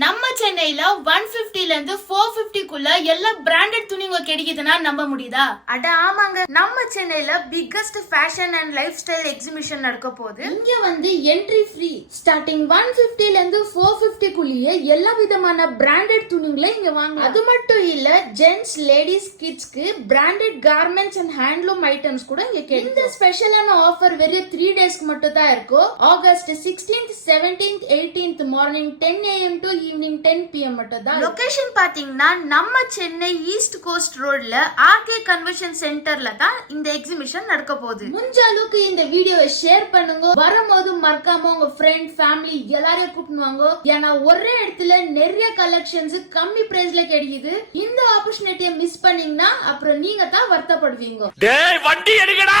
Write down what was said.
நம்ம சென்னையில 150 ல இருந்து 450 குள்ள எல்லா பிராண்டட் துணிங்க கிடைக்குதுன்னா நம்ப முடியுதா? அட ஆமாங்க, நம்ம சென்னையில biggest fashion and life style exhibition நடக்க போகுது. இங்க வந்து என்ட்ரி ஃப்ரீ. ஸ்டார்டிங் 150 ல இருந்து 450 குள்ளேயே எல்லா விதமான பிராண்டட் துணிங்களை இங்க வாங்கலாம். அது மட்டும் இல்ல, gents, ladies, கிட்ஸ்க்கு branded garments and handloom items கூட இங்க கிடைக்கும். இந்த ஸ்பெஷலான ஆஃபர் வெறும் 3 டேஸ்க்கு மட்டும் தான் இருக்கும். August 16th, 17th, 18th morning 10 AM to evening 10 PM மட்டும் தான். லொகேஷன் பாத்தீங்கன்னா நம்ம சென்னை ஈஸ்ட் கோஸ்ட் ரோட்ல ஆர்கே கன்வென்ஷன் சென்டர்ல தான் இந்த எக்ஸிபிஷன் நடக்க போகுது. முடிஞ்ச அளவுக்கு இந்த வீடியோவை ஷேர் பண்ணுங்க. வரும்போது மறக்காம உங்க ஃப்ரெண்ட், ஃபேமிலி எல்லாரையும் கூப்பிடுவாங்க. ஏன்னா ஒரே இடத்துல நிறைய கலெக்ஷன்ஸ் கம்மி பிரைஸ்ல கிடைக்குது. இந்த ஆப்பர்ச்சுனிட்டியை மிஸ் பண்ணீங்கன்னா அப்புறம் நீங்க தான் வருத்தப்படுவீங்க. டேய் வண்டி எடுங்கடா.